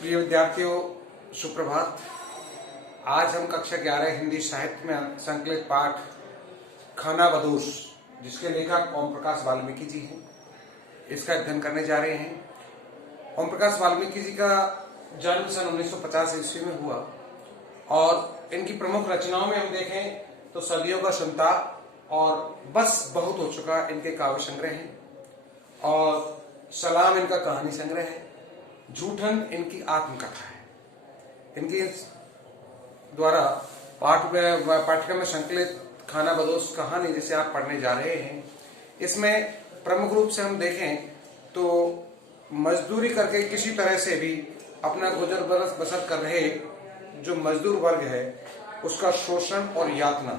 प्रिय विद्यार्थियों, सुप्रभात। आज हम कक्षा 11 हिंदी साहित्य में संकलित पाठ खाना बदोश, जिसके लेखक ओम प्रकाश वाल्मीकि जी हैं, इसका अध्ययन करने जा रहे हैं। ओम प्रकाश वाल्मीकि जी का जन्म सन 1950 ईस्वी में हुआ और इनकी प्रमुख रचनाओं में हम देखें तो सदियों का संताप और बस बहुत हो चुका इनके काव्य संग्रह हैं, और सलाम इनका कहानी संग्रह है, झूठन इनकी आत्मकथा है। इनकी द्वारा पाठ्यक्रम में संकलित खाना बदोश कहानी जिसे आप पढ़ने जा रहे हैं, इसमें प्रमुख रूप से हम देखें तो मजदूरी करके किसी तरह से भी अपना गुजर बसर कर रहे जो मजदूर वर्ग है उसका शोषण और यातना,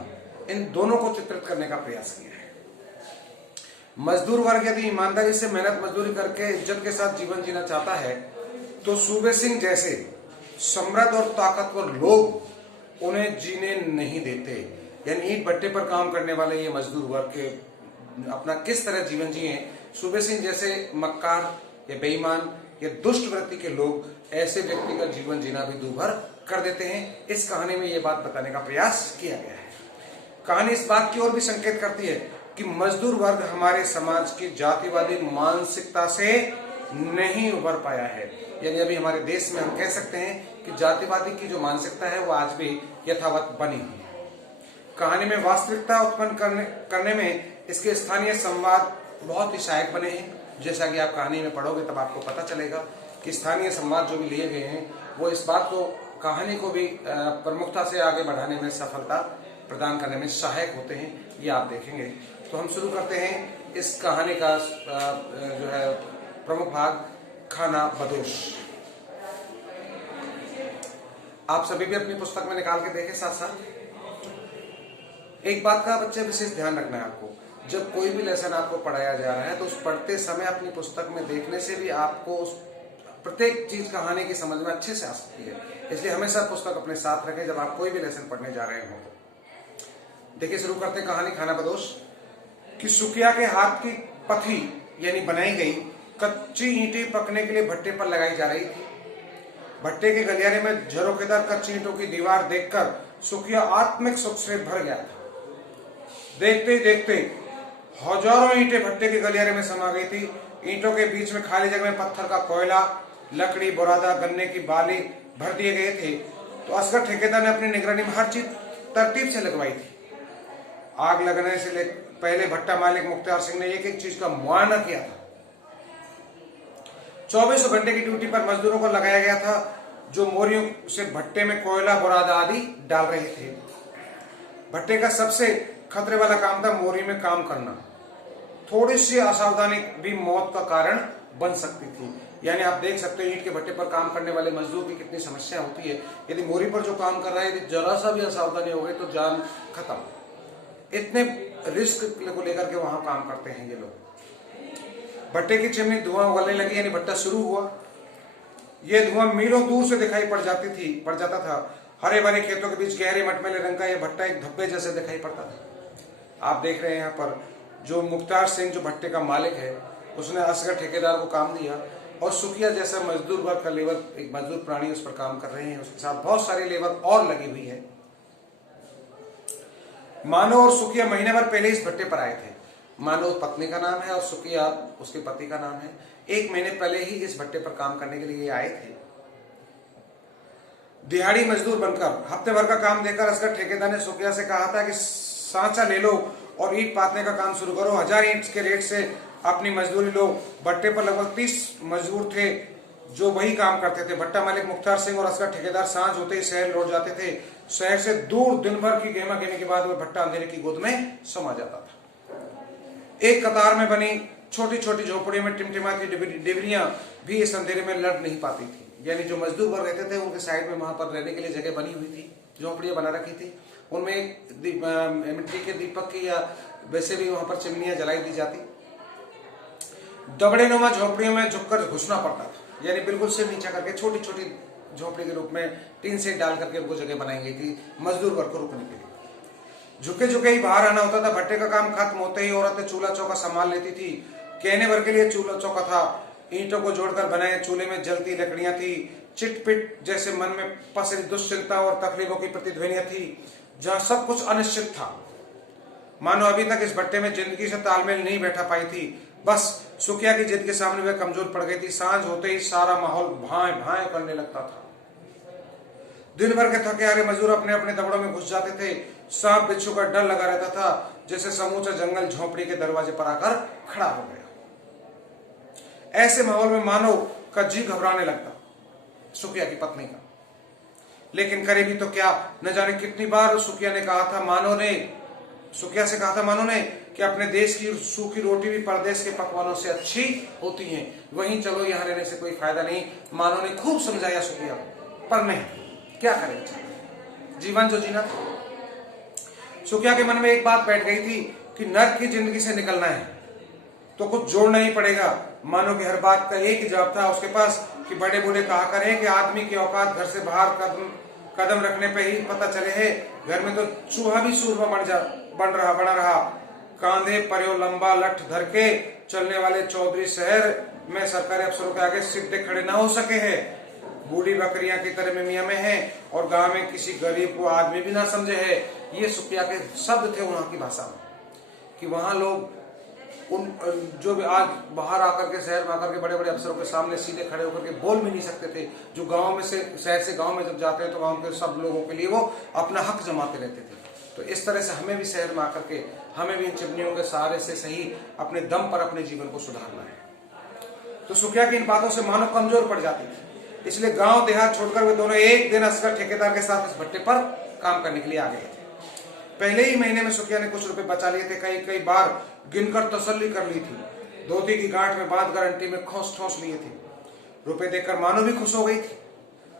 इन दोनों को चित्रित करने का प्रयास किया है। मजदूर वर्ग यदि ईमानदारी से मेहनत मजदूरी करके इज्जत के साथ जीवन जीना चाहता है तो सूबे सिंह जैसे समृद्ध और ताकतवर लोग उन्हें जीने नहीं देते। यानी ईंट भट्टे पर काम करने वाले ये मजदूर वर्ग के अपना किस तरह जीवन जिए, सूबे सिंह जैसे मक्कार या बेईमान या दुष्ट वृत्ति के लोग ऐसे व्यक्ति का जीवन जीना भी दूभर कर देते हैं। इस कहानी में ये बात बताने का प्रयास किया गया है। कहानी इस बात की ओर भी संकेत करती है कि मजदूर वर्ग हमारे समाज की जातिवादी मानसिकता से नहीं उभर पाया है। यानी अभी हमारे देश में हम कह सकते हैं कि जातिवादी की जो मानसिकता है वो आज भी यथावत बनी हुई है। कहानी में वास्तविकता उत्पन्न करने में इसके स्थानीय संवाद बहुत ही सहायक बने हैं। जैसा कि आप कहानी में पढ़ोगे तब आपको पता चलेगा कि स्थानीय संवाद जो भी लिए गए हैं वो इस बात को, कहानी को भी प्रमुखता से आगे बढ़ाने में सफलता प्रदान करने में सहायक होते हैं। ये आप देखेंगे। तो हम शुरू करते हैं इस कहानी का जो है प्रमुख भाग, खाना बदोश। आप सभी भी अपनी पुस्तक में निकाल के देखें। साथ साथ एक बात का बच्चे विशेष ध्यान रखना है आपको, जब कोई भी लेसन आपको पढ़ाया जा रहा है तो उस पढ़ते समय अपनी पुस्तक में देखने से भी आपको उस प्रत्येक चीज कहानी की समझ में अच्छे से आ सकती है। इसलिए हमेशा पुस्तक अपने साथ रखें जब आप कोई भी लेसन पढ़ने जा रहे हो। देखिए, शुरू करते हैं कहानी खाना बदोश। कि सुखिया के हाथ की पथी यानी बनाई गई कच्ची ईंटें पकने के लिए भट्टे पर लगाई जा रही थी। भट्टे के गलियारे में झरोखेदार कच्ची ईंटों की दीवार देखकर सुखिया आत्मिक सुख से भर गया था। देखते ही देखते हजारों ईंटें भट्टे के गलियारे में समा गई थी। ईंटों के बीच में खाली जगह में पत्थर का कोयला, लकड़ी, बुरादा, गन्ने की बाली भर दिए गए थे। तो असगर ठेकेदार ने अपनी निगरानी में हर चीज तरतीब से लगवाई थी। आग लगने से पहले भट्टा मालिक मुख्तार सिंह ने एक एक चीज का मुआयना किया था। 24 घंटे की ड्यूटी पर मजदूरों को लगाया गया था जो मोरियों से भट्टे में कोयला, बुरादा आदि डाल रहे थे। भट्टे का सबसे खतरे वाला काम था मोरी में काम करना। थोड़ी सी असावधानी भी मौत का कारण बन सकती थी। यानी आप देख सकते हो ईंट के भट्टे पर काम करने वाले मजदूर की कितनी समस्या होती है। यदि मोरी पर जो काम कर रहा है, यदि जरा सा भी असावधानी हो गई तो जान खत्म। इतने रिस्क को लेकर के वहां काम करते हैं ये लोग। भट्टे की चिमनी धुआं उगलने लगी, यानी भट्टा शुरू हुआ। ये धुआं मीलों दूर से दिखाई पड़ जाता था। हरे भरे खेतों के बीच गहरे मटमैले रंग का यह भट्टा एक धब्बे जैसे दिखाई पड़ता था। आप देख रहे हैं यहाँ पर जो मुख्तार सिंह जो भट्टे का मालिक है, उसने असगर ठेकेदार को काम दिया और सुखिया जैसा मजदूर वर्ग का लेबर, एक मजदूर प्राणी उस पर काम कर रहे हैं। उसके साथ बहुत सारी लेबर और लगी हुई है। मानव और सुखिया महीने भर पहले इस भट्टे पर आए थे। मानव पत्नी का नाम है और सुखिया उसके पति का नाम है। 1 महीने पहले ही इस भट्टे पर काम करने के लिए आए थे। दिहाड़ी मजदूर बनकर हफ्ते भर का काम देकर असगर ठेकेदार ने सुखिया से कहा था कि सांचा ले लो और ईंट पातने का काम शुरू करो। 1000 ईंट के रेट से अपनी मजदूरी लो। भट्टे पर लगभग 30 मजदूर थे जो वही काम करते थे। भट्टा मालिक मुख्तार सिंह और असगर ठेकेदार सांझ होते ही शहर लौट जाते थे। शहर से दूर दिन भर की गेमा गेमी के बाद वह भट्टा अंधेरे की गोद में समा जाता था। एक कतार में बनी छोटी छोटी झोपड़ियों में टिमटिमाती डिबरियां भी इस अंधेरे में लड़ नहीं पाती थी। यानी जो मजदूर वर्ग रहते थे उनके साइड में वहां पर रहने के लिए जगह बनी हुई थी, झोपड़ियां बना रखी थी। उनमें मिट्टी के दीपक की या वैसे भी वहां पर चिमनियां जलाई दी जाती। दबड़े नुमा झोपड़ियों में झुककर घुसना पड़ता था। यानी बिल्कुल सिर नीचा करके छोटी छोटी झोपड़ी के रूप में टीन से डाल करके उनको जगह बनाई गई थी मजदूर वर्ग को रुकने के लिए। झुके झुके ही बाहर आना होता था। भट्टे का काम खत्म होते ही औरतें चूल्हा चौका संभाल लेती थी। कहने भर के लिए चूल्हा चौका था। ईंटों को जोड़कर बनाए चूल्हे में जलती लकड़ियां थी। चिटपिट जैसे मन में पसरी दुश्चिंता और तकलीफों की प्रतिध्वनियां थी, जहां सब कुछ अनिश्चित था। मानो अभी तक इस भट्टे में जिंदगी से तालमेल नहीं बैठा पाई थी। बस सुखिया की जिद के सामने वह कमजोर पड़ गई थी। सांझ होते ही सारा माहौल भाए भाए करने लगता था। दिन भर के थके हारे मजदूर अपने अपने दबड़ों में घुस जाते थे। सांप बिच्छू का डर लगा रहता था, जैसे समूचा जंगल झोंपड़ी के दरवाजे पर आकर खड़ा हो गया। ऐसे माहौल में मानव का जी घबराने लगता, सुखिया की पत्नी का। लेकिन करे भी तो क्या, न जाने कितनी बार सुखिया से कहा था मानो ने कि अपने देश की सूखी रोटी भी परदेश के पकवानों से अच्छी होती है, वहीं चलो यहाँ रहने से कोई फायदा नहीं। मानो ने खूब समझाया सुखिया, पर नहीं, क्या करें, जीवन जो जीना था। सुखिया के मन में एक बात बैठ गई थी कि नर्क की जिंदगी से निकलना है तो कुछ जोड़ना ही पड़ेगा। मानो की हर बात का एक ही जवाब था उसके पास कि बड़े बूढ़े कहा करें कि आदमी की औकात घर से बाहर कदम रखने पे ही पता चले है। घर में तो चूहा भी सूरमा बना रहा। कांधे पर्यो लंबा लठ धर के चलने वाले चौधरी शहर में सरकारी अफसरों के आगे सीधे खड़े ना हो सके है। बूढ़ी बकरियां की तरह में मियाँ में है और गांव में किसी गरीब को आदमी भी ना समझे है। ये सुखिया के शब्द थे वहां की भाषा में, कि वहां लोग उन जो भी आज बाहर आकर के शहर में आकर के बड़े बड़े अफसरों के सामने सीधे खड़े होकर के बोल भी नहीं सकते थे। जो गांव में से शहर से गांव में जब जाते हैं तो गांव के सब लोगों के लिए वो अपना हक जमाते रहते थे। तो इस तरह से हमें भी शहर में आकर के हमें भी इन चिमनियों के सहारे से सही अपने दम पर अपने जीवन को सुधारना है। तो सुखिया की इन बातों से मानो कमजोर पड़ जाती थी। इसलिए गांव देहात छोड़कर वे दोनों एक दिन असगर ठेकेदार के साथ इस भट्टे पर काम करने के लिए आ गए थे। पहले ही महीने में सुखिया ने कुछ रुपए बचा लिए थे। कई बार गिनकर तसल्ली कर ली थी। धोती की गांठ में बांध गारंटी में ठोस लिए थे। रुपए देखकर मानो भी खुश हो गई थी।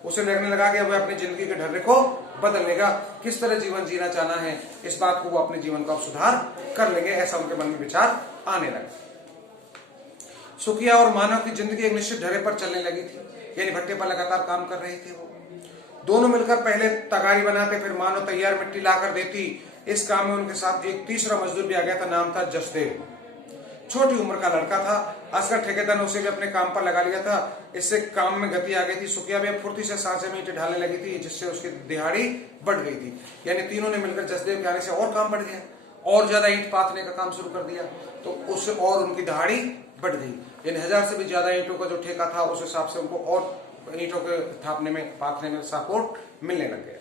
उसे लगने लगा कि अब अपनी जिंदगी के ढर्रे को बदल लेगा। किस तरह जीवन जीना चाहना है, इस बात को वो अपने जीवन का सुधार कर लेंगे, ऐसा उनके मन में विचार आने लगा। सुखिया और मानव की जिंदगी एक निश्चित ढर्रे पर चलने लगी थी, यानी भट्टे पर लगातार काम कर रहे थे। वो दोनों मिलकर पहले तगारी बनाते, फिर मानव तैयार मिट्टी लाकर देती। इस काम में उनके साथ एक तीसरा मजदूर भी आ गया था, नाम था जसदेव। छोटी उम्र का लड़का था। असगर ठेकेदार ने उसे भी अपने काम पर लगा लिया था। इससे काम में गति आ गई थी। सुखिया भी फुर्ती से सांसे में ईंटें ढालने लगी थी, जिससे उसकी दिहाड़ी बढ़ गई थी। यानी तीनों ने मिलकर जसदेव के आने से और काम बढ़ गया, और ज्यादा ईंट पाथने का काम शुरू कर दिया, तो उससे और उनकी दिहाड़ी बढ़ गई। यानी 1000 से भी ज्यादा ईंटों का जो ठेका था, उस हिसाब से उनको और ईंटों के थापने में पाथने में सपोर्ट मिलने लग गया।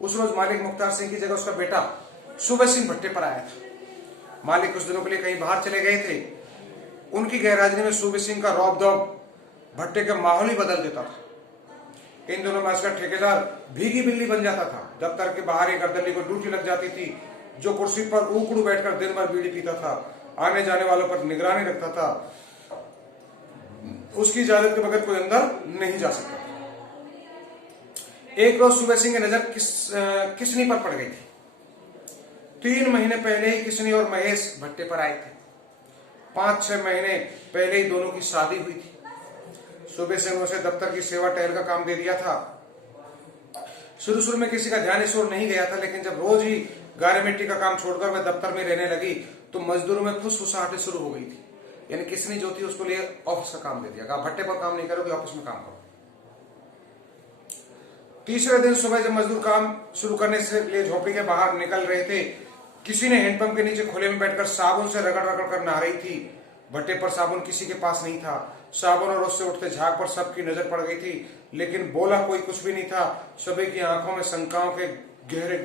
उस रोज मालिक मुख्तार सिंह की जगह उसका बेटा सूबे सिंह भट्टे पर आया था। मालिक कुछ दिनों के लिए कहीं बाहर चले गए थे। उनकी गैरहाजिरी में सूबे सिंह का रौब दौब भट्टे का माहौल ही बदल देता था। इन दोनों में असगर ठेकेदार भीगी बिल्ली बन जाता था। दफ्तर के बाहर एक गर्दनी को ड्यूटी लग जाती थी, जो कुर्सी पर उकड़ू बैठकर दिन भर बीड़ी पीता था, आने जाने वालों पर निगरानी रखता था। उसकी इजाजत के बगैर कोई अंदर नहीं जा सकता। एक रोज सूबे सिंह की नजर किसनी पर पड़ गई थी। 3 महीने पहले ही किसनी और महेश भट्टे पर आए थे। 5-6 महीने पहले ही दोनों की शादी हुई थी। सूबे सिंह उसे दफ्तर की सेवा टहल का काम दे दिया था। शुरू में किसी का ध्यान इस ओर नहीं गया था, लेकिन जब रोज ही गारे मिट्टी का काम छोड़कर वह दफ्तर में रहने लगी तो मजदूरों में फुसफुसाहटें शुरू हो गई थी। यानी किसनी जो थी उसको लिए ऑफिस का काम दे दिया, कहा भट्टे पर काम नहीं करोगे, ऑफिस में काम करो। तीसरे दिन सुबह जब मजदूर काम शुरू करने से लिए झोपड़ी के बाहर निकल रहे थे, किसी ने हैंडपंप के नीचे खुले में बैठकर साबुन से रगड़ रगड़ कर नहा रही थी। भट्टे पर साबुन किसी के पास नहीं था। साबुन और उससे उठते झाग पर सबकी नजर पड़ गई थी, लेकिन बोला कोई कुछ भी नहीं था। सभी की आंखों में शंकाओं के गहरे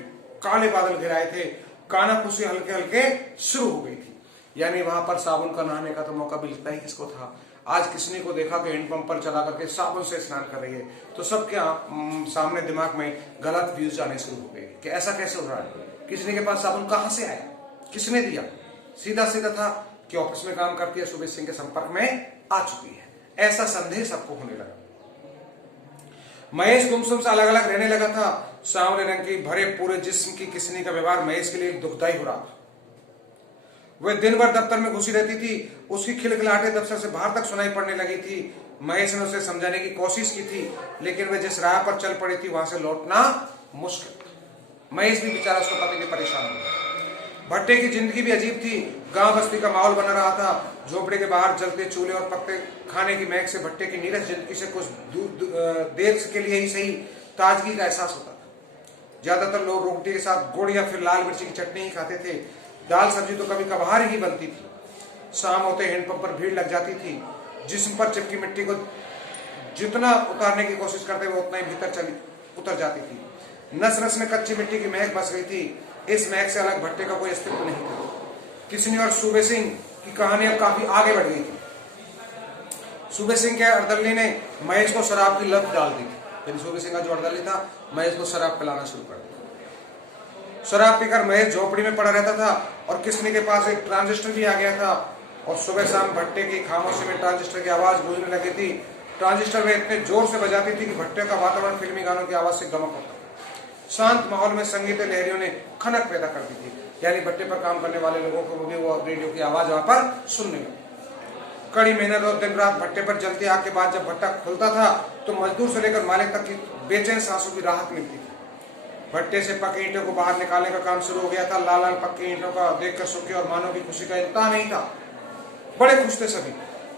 काले बादल घिराए थे। कानाफूसी हल्के हल्के शुरू हो गई थी। यानी वहां पर साबुन का नहाने का तो मौका मिलता ही किसको था। आज किसने को देखा कि हैंडपंप पर चला करके साबुन से स्नान कर रही है, तो सबके सामने दिमाग में गलत व्यूज आने शुरू हो गए कि ऐसा कैसे हो रहा है, किसने के पास साबुन कहां से आया, किसने दिया। सीधा सीधा था कि ऑफिस में काम करती है, सूबे सिंह के संपर्क में आ चुकी है, ऐसा संदेह सबको होने लगा। महेश गुमसुम से अलग अलग रहने लगा था। सांवले रंग की भरे पूरे जिस्म की किसनी का व्यवहार महेश के लिए दुखदायी हो रहा था। वह दिन भर दफ्तर में घुसी रहती थी। उसकी खिलखिलाहटें दफ्तर से बाहर तक सुनाई पड़ने लगी थी। महेश ने उसे समझाने की कोशिश की थी, लेकिन वह जिस राह पर चल पड़ी थी वहां से लौटना मुश्किल। महेश भी बेचारा उसका पति भी परेशान हो गया। भट्टे की जिंदगी भी अजीब थी। गांव बस्ती का माहौल बना रहा था। झोपड़े के बाहर जलते चूल्हे और पकते खाने की महक से भट्टे की नीरस जिंदगी से कुछ देर के लिए ही सही ताजगी का एहसास होता था। ज्यादातर लोग रोटी के साथ गुड़ या फिर लाल मिर्ची की चटनी ही खाते थे। दाल सब्जी तो कभी कभार ही बनती थी। शाम होते हैंडपंप पर भीड़ लग जाती थी। जिस्म पर चिपकी मिट्टी को जितना उतारने की कोशिश करते हुए उतना ही भीतर उतर जाती थी। नस नस में कच्ची मिट्टी की महक बस गई थी। इस महक से अलग भट्टे का कोई अस्तित्व नहीं था। किसनी और सूबे सिंह की कहानी अब काफी आगे बढ़ गई थी। सूबे सिंह के अर्दली ने महेश को शराब की लत डाल दी थी। सूबे सिंह का जो अर्दली था, महेश को शराब पिलाना शुरू कर दिया। शराब पीकर महेश झोपड़ी में पड़ा रहता था और किसनी के पास एक ट्रांजिस्टर भी आ गया था और सुबह शाम भट्टे की खामोशी में ट्रांजिस्टर की आवाज गूंजने लगी थी। ट्रांजिस्टर में इतने जोर से बजाती थी कि भट्टे का वातावरण फिल्मी गानों की आवाज से गमक होता। शांत माहौल में संगीत लहरियों ने खनक पैदा कर दी थी। यानी भट्टे पर काम करने वाले लोगों को भी वो रेडियो की आवाज वहां पर सुनने लगी। कड़ी मेहनत और दिन रात भट्टे पर जलती आग के बाद जब भट्टा खुलता था तो मजदूर से लेकर मालिक तक की बेचैन सांसों की राहत मिलती थी। भट्टे से पक्की ईंटों को बाहर निकालने का काम शुरू हो गया था। लाल लाल पक्की ईंटों का देखकर सुखी और मानव की खुशी का इंतहा नहीं था। बड़े खुश थे सभी,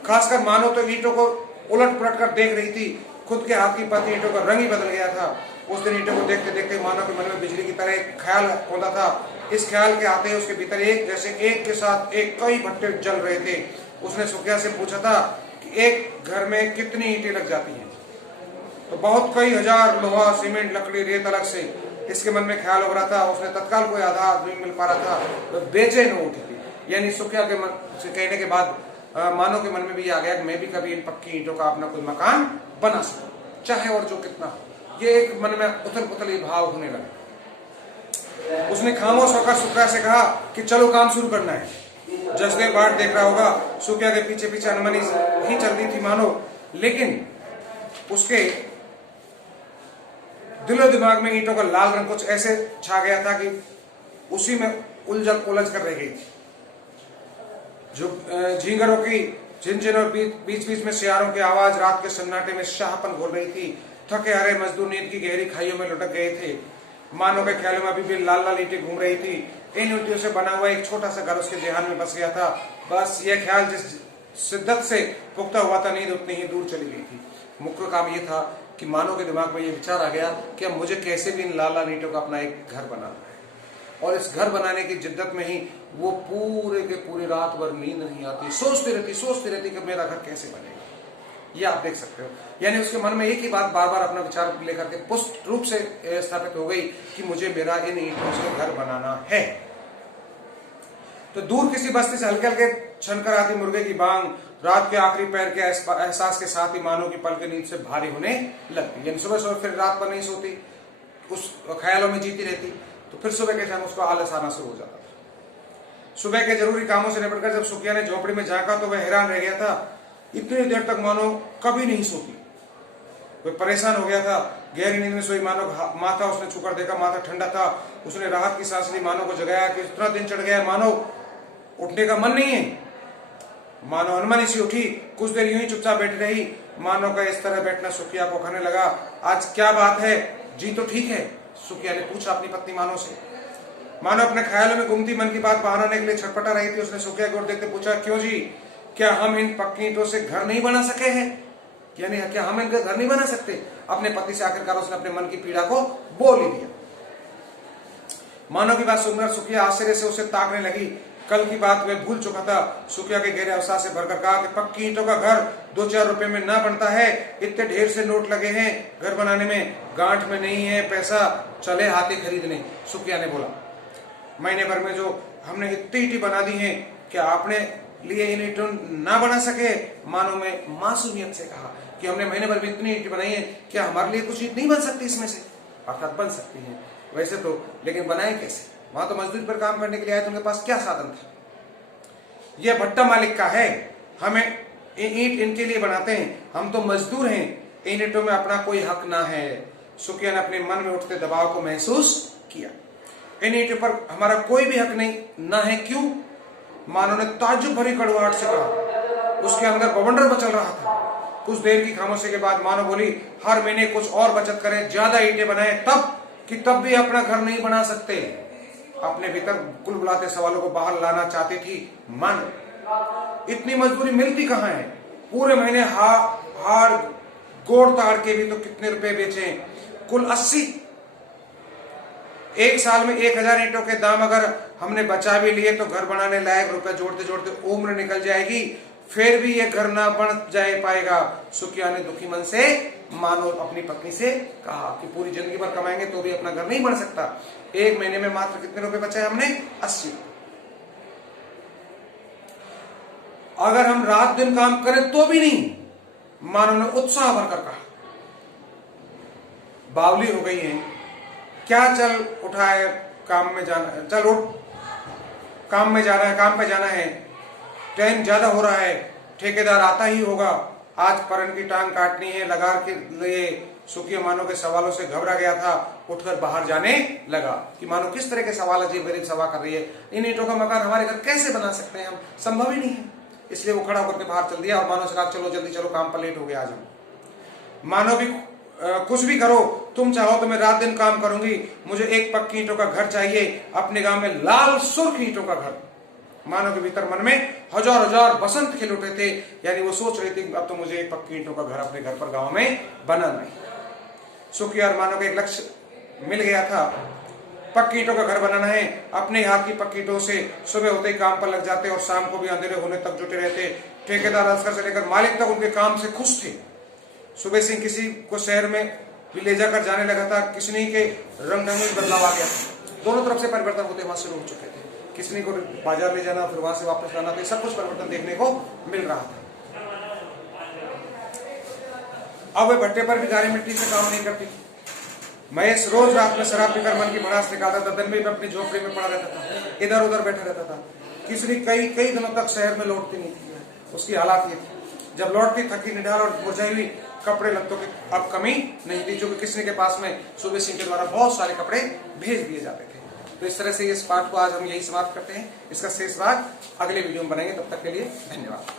खासकर मानव तो ईंटों को उलट पुलट कर देख रही थी। खुद के हाथ की पत्ती ईंटों का रंग ही बदल गया था। उस दिन ईंटों को देखते देखते मानव के मन में बिजली की तरह एक ख्याल होता था। इस ख्याल के आते ही उसके भीतर एक जैसे एक के साथ एक कई भट्टे जल रहे थे। उसने सुखिया से पूछा था कि एक घर में कितनी ईंटें लग जाती हैं? तो बहुत कई हजार, लोहा सीमेंट लकड़ी रेत अलग से। इसके मन में ख्याल हो रहा था। उसने तत्काल कोई आधार नहीं मिल पा रहा था तो बेचैन हो उठी थी। यानी सुखिया के मन से कहने के बाद मानव के मन में भी आ गया कि मैं भी कभी इन पक्की ईंटों का अपना कोई मकान बना सकूं, चाहे और जो कितना हो। ये एक मन में उथल पुथल भाव होने लगा। उसने खामोश होकर सुखिया से कहा कि चलो काम शुरू करना है। जसदेव बाट देख रहा होगा। सुखिया के पीछे पीछे अनमनी ही चलती थी मानो, लेकिन उसके दिलो दिमाग में ईंटों का लाल रंग कुछ ऐसे छा गया था कि उसी में उलझ कर रह गई थी। जो झींगरों की झिनझिन और बीच बीच में सियारों की आवाज रात के सन्नाटे में शाहपन घोल रही थी। थके हारे मजदूर नींद की गहरी खाइयों में लुढ़क गए थे। मानव के ख्यालों में अभी भी लाल लाल ईंटें घूम रही थी। इन ईंटों से बना हुआ एक छोटा सा घर उसके ध्यान में बस गया था। बस यह ख्याल जिस शिद्दत से पुख्ता हुआ था, नींद उतनी ही दूर चली गई थी। मुख्य काम यह था कि मानव के दिमाग में यह विचार आ गया कि अब मुझे कैसे भी इन लाल लाल ईंटों का अपना एक घर बनाना है। और इस घर बनाने की जिद्दत में ही वो पूरे के पूरी रात भर नींद नहीं आती, सोचती रहती कि मेरा घर कैसे बनेगा। ये आप देख सकते हो। यानी उसके मन में एक ही बात बार बार अपना विचार लेकर के पुष्ट रूप से स्थापित हो गई कि मुझे मेरा इन ईंटों से घर बनाना है। तो दूर किसी बस्ती से हल्के हल्के छनकर आती मुर्गे की बांग रात के आखिरी पैर के एहसास के साथ ही मानव की पलकें नींद से भारी होने लगती। यानी सुबह सुबह फिर रात पर नहीं सोती, उस ख्यालों में जीती रहती। तो फिर सुबह के टाइम उसको आलस आना शुरू हो जाता था। सुबह के जरूरी कामों से निपटकर जब सुखिया ने झोपड़ी में झांका तो वह हैरान रह गया था। इतनी देर तक मानो कभी नहीं सोती। वह परेशान हो गया था। गहरी नींद में सोई मानो माथा उसने छूकर देखा, माथा ठंडा था। उसने राहत की सांस ली। मानो को जगाया कि इतना दिन चढ़ गया, मानो उठने का मन नहीं है। मानो अनमनी सी उठी, कुछ देर यूं ही चुपचाप बैठी रही। मानो का इस तरह बैठना सुखिया को खाने लगा। आज क्या बात है, जी तो ठीक है? सुखिया ने पूछा अपनी पत्नी मानो से। मानो अपने ख्यालों में घूमती मन की बात बाहर आने के लिए छटपटा रही थी। उसने सुखिया की ओर देखते पूछा, क्यों जी, क्या हम इन पक्की ईंटों से घर नहीं बना सके हैं? यानी क्या हम इनका घर नहीं बना सकते? अपने पति से आखिरकार उसने अपने मन की पीड़ा को बोल ही दिया। मानो की बात सुनकर सुखिया आश्चर्य से उसे ताकने लगी। कल की बात वह भूल चुका था। सुखिया के गहरे अवसाद से भरकर कहा कि पक्की ईंटों का घर 2-4 रुपए में ना बनता है। इतने ढेर से नोट लगे हैं घर बनाने में, गांठ में नहीं है पैसा, चले हाथी खरीदने। सुखिया ने बोला, महीने भर में जो हमने इतनी ईंटें बना दी हैं, क्या आपने लिए इन ईंटों ना बना सके? मानो में मासूमियत से कहा कि हमने महीने भर में इतनी ईंटें बनाई है, क्या हमारे लिए कुछ ईंट नहीं बन सकती इसमें से? अर्थात बन सकती है वैसे तो, लेकिन बनाए कैसे? वहां तो मजदूरी पर काम करने के लिए आए तो उनके पास क्या साधन था? यह भट्टा मालिक का है, हमें ईंट इनके लिए बनाते हैं, हम तो मजदूर हैं, इन ईंटों में अपना कोई हक ना है। सुखिया ने अपने मन में उठते दबाव को महसूस किया। इन ईंटों पर हमारा कोई भी हक नहीं ना है। क्यों? मानो ने ताज्जुब भरी कड़वाहट से कहा। उसके अंदर बवंडर मचल रहा था। कुछ देर की खामोशी के बाद मानो बोली, हर महीने कुछ और बचत करें, ज्यादा ईंटें बनाएं, तब भी अपना घर नहीं बना सकते। अपने भीतर कुलबुलाते सवालों को बाहर लाना चाहती थी। मानो इतनी मजदूरी मिलती कहाँ है? पूरे महीने हार गोड़ ताड़ के भी तो कितने रुपए बेचे? कुल 80। एक साल में 1000 ईंटों के दाम अगर हमने बचा भी लिए तो घर बनाने लायक रुपए जोड़ते जोड़ते उम्र निकल जाएगी, फिर भी ये घर ना बन जाए पाएगा। सुखिया ने दुखी मन से मानो अपनी पत्नी से कहा कि पूरी जिंदगी भर कमाएंगे तो भी अपना घर नहीं बन सकता। एक महीने में मात्र कितने रुपए बचाए हमने? 80। अगर हम रात दिन काम करें तो भी नहीं, मानो ने उत्साह भरकर कहा। बावली हो गई है क्या? चल उठाए, काम में जाना, चल उठ, काम में जाना है, काम पे जाना है, टाइम ज्यादा हो रहा है, ठेकेदार आता ही होगा, आज परन की टांग काटनी है, लगार के लिए। सुखिया मानो के सवालों से घबरा गया था, उठकर बाहर जाने लगा कि मानो किस तरह के सवाल अजीब गरीब सवाल कर रही है, इन ईंटों का मकान हमारे घर कैसे बना सकते हैं हम? संभव ही नहीं है। इसलिए वो खड़ा होकर के बाहर चल दिया और मानो से कहा चलो जल्दी चलो, काम पर लेट हो गया आज हम। मानो भी कुछ भी करो, तुम चाहो तो मैं रात दिन काम करूंगी, मुझे एक पक्की ईंटों का घर चाहिए, अपने गांव में लाल सुर्ख ईंटों का घर। मानो के भीतर मन में हजार बसंत खिल उठे थे, यानी वो सोच रही थी अब तो मुझे एक पक्की ईंटों का घर अपने घर पर गांव में बनाना है। सुखिया और मानो का एक लक्ष्य मिल गया था, पक्की ईंटों का घर बनाना है। अपने हाथ की पक्की ईंटों से सुबह होते ही काम पर लग जाते और शाम को भी अंधेरे होने तक जुटे रहते। ठेकेदार अस्कर से लेकर मालिक तक उनके काम से खुश थे। सुबह सिंह किसी को शहर में भी ले जाकर जाने लगा था, किसनी के रंग ढंग में बदलाव आ गया था। दोनों तरफ से परिवर्तन होते वहां शुरू हो चुके थे। किसनी को बाजार ले जाना, फिर वहां से वापस लाना, तो सब कुछ परिवर्तन देखने को मिल रहा था। अब वे भट्टे पर भी गाड़ी मिट्टी से काम नहीं करती। महेश रोज रात में शराब पीकर मन की भड़ास निकालता था। दिन में अपनी झोपड़ी में पड़ा रहता था, इधर उधर बैठा रहता था। किसनी कई दिनों तक शहर में लौटती नहीं थी। उसकी हालात ये थी, जब लौटती थकी निढाल और मुरझाई हुई, कपड़े लत्तों की अब कमी नहीं थी, जो कि किसने के पास में सुबह सिंह के द्वारा बहुत सारे कपड़े भेज दिए जाते थे। तो इस तरह से इस पाठ को आज हम यही समाप्त करते हैं। इसका शेष भाग अगले वीडियो में बनाएंगे। तब तक के लिए धन्यवाद।